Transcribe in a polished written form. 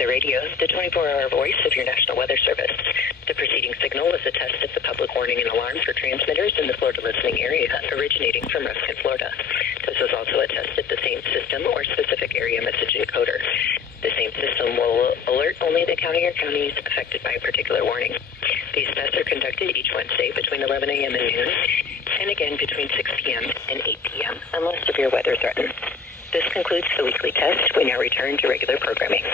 Weather Radio, the 24-hour voice of your National Weather Service. The preceding signal was a test of the public warning and alarm for transmitters in the Florida listening area originating from Ruskin, Florida. This was also a test of the same system or specific area message encoder. The same system will alert only the county or counties affected by a particular warning. These tests are conducted each Wednesday between 11 a.m. and noon, and again between 6 p.m. and 8 p.m. unless severe weather threatens. This concludes the weekly test. We now return to regular programming.